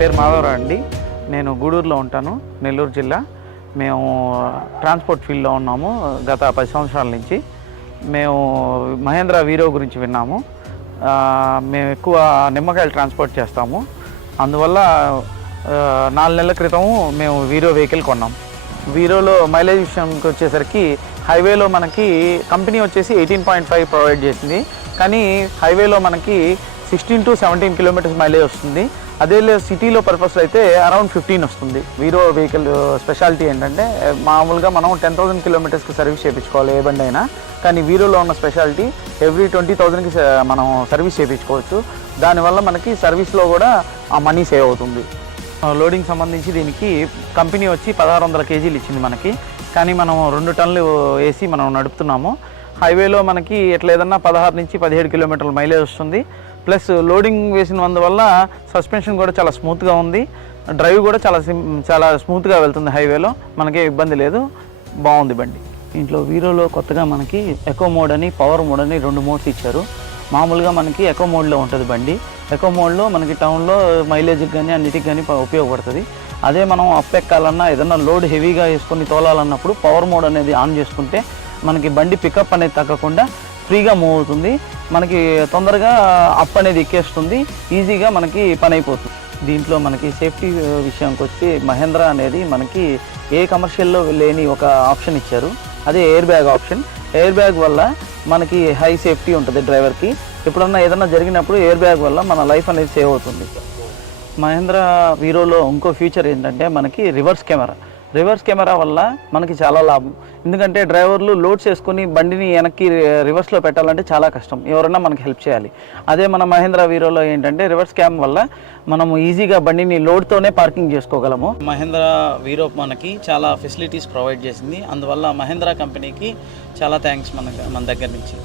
పేరు మాధవరావు అండి. నేను గూడూరులో ఉంటాను, నెల్లూరు జిల్లా. మేము ట్రాన్స్పోర్ట్ ఫీల్డ్లో ఉన్నాము గత 10 సంవత్సరాల నుంచి. మేము మహేంద్ర వీరో గురించి విన్నాము. మేము ఎక్కువ నిమ్మకాయలు ట్రాన్స్పోర్ట్ చేస్తాము. అందువల్ల 4 నెలల క్రితం మేము వీరో వెహికల్ కొన్నాం. వీరోలో మైలేజ్ విషయానికి వచ్చేసరికి హైవేలో మనకి కంపెనీ వచ్చేసి 18.5 ప్రొవైడ్ చేసింది, కానీ హైవేలో మనకి 16 to 17 కిలోమీటర్స్ మైలేజ్ వస్తుంది. అదే సిటీలో పర్పస్ అయితే అరౌండ్ 15 వస్తుంది. వీరో వెహికల్ స్పెషాలిటీ ఏంటంటే మామూలుగా మనం 10,000 కిలోమీటర్స్కి సర్వీస్ చేయించుకోవాలి ఏ బండి అయినా, కానీ వీరోలో ఉన్న స్పెషాలిటీ ఎవ్రీ 20,000కి మనం సర్వీస్ చేయించుకోవచ్చు. దానివల్ల మనకి సర్వీస్లో కూడా ఆ మనీ సేవ్ అవుతుంది. లోడింగ్ సంబంధించి దీనికి కంపెనీ వచ్చి 1600 kgs ఇచ్చింది మనకి, కానీ మనం 2 టన్నులు వేసి మనం నడుపుతున్నాము. హైవేలో మనకి ఎట్లా ఏదన్నా 16 నుంచి 17 కిలోమీటర్ల మైలేజ్ వస్తుంది. ప్లస్ లోడింగ్ వేసినందువల్ల సస్పెన్షన్ కూడా చాలా స్మూత్గా ఉంది. డ్రైవ్ కూడా చాలా స్మూత్గా వెళ్తుంది. హైవేలో మనకే ఇబ్బంది లేదు, బాగుంది బండి. దీంట్లో వీరోలో కొత్తగా మనకి ఎకో మోడ్ అని, పవర్ మోడ్ అని 2 మోడ్స్ ఇచ్చారు. మామూలుగా మనకి ఎకో మోడ్లో ఉంటుంది బండి. ఎకో మోడ్లో మనకి టౌన్లో మైలేజ్కి కానీ అన్నిటికి కానీ ఉపయోగపడుతుంది. అదే మనం అప్ ఎక్కాలన్నా ఏదన్నా లోడ్ హెవీగా వేసుకొని తోలాలన్నప్పుడు పవర్ మోడ్ అనేది ఆన్ చేసుకుంటే మనకి బండి పికప్ అనేది తగ్గకుండా ఫ్రీగా మూవ్ అవుతుంది. మనకి తొందరగా అప్ అనేది ఎక్కేస్తుంది, ఈజీగా మనకి పని అయిపోతుంది. దీంట్లో మనకి సేఫ్టీ విషయానికి వచ్చి మహేంద్ర అనేది మనకి ఏ కమర్షియల్లో లేని ఒక ఆప్షన్ ఇచ్చారు, అదే air bag option. Air bag వల్ల మనకి హై సేఫ్టీ ఉంటుంది డ్రైవర్కి. ఎప్పుడన్నా ఏదన్నా జరిగినప్పుడు ఎయిర్ బ్యాగ్ వల్ల మన లైఫ్ అనేది సేవ్ అవుతుంది. మహేంద్ర వీరోలో ఇంకో ఫీచర్ ఏంటంటే మనకి రివర్స్ కెమెరా వల్ల మనకి చాలా లాభం. ఎందుకంటే డ్రైవర్లు లోడ్స్ వేసుకొని బండిని వెనక్కి రివర్స్లో పెట్టాలంటే చాలా కష్టం, ఎవరైనా మనకి హెల్ప్ చేయాలి. అదే మన మహేంద్ర వీరోలో ఏంటంటే రివర్స్ క్యామ్ వల్ల మనము ఈజీగా బండిని లోడ్తోనే పార్కింగ్ చేసుకోగలము. మహేంద్ర వీరో మనకి చాలా ఫెసిలిటీస్ ప్రొవైడ్ చేసింది. అందువల్ల మహేంద్ర కంపెనీకి చాలా థ్యాంక్స్ మన దగ్గర నుంచి.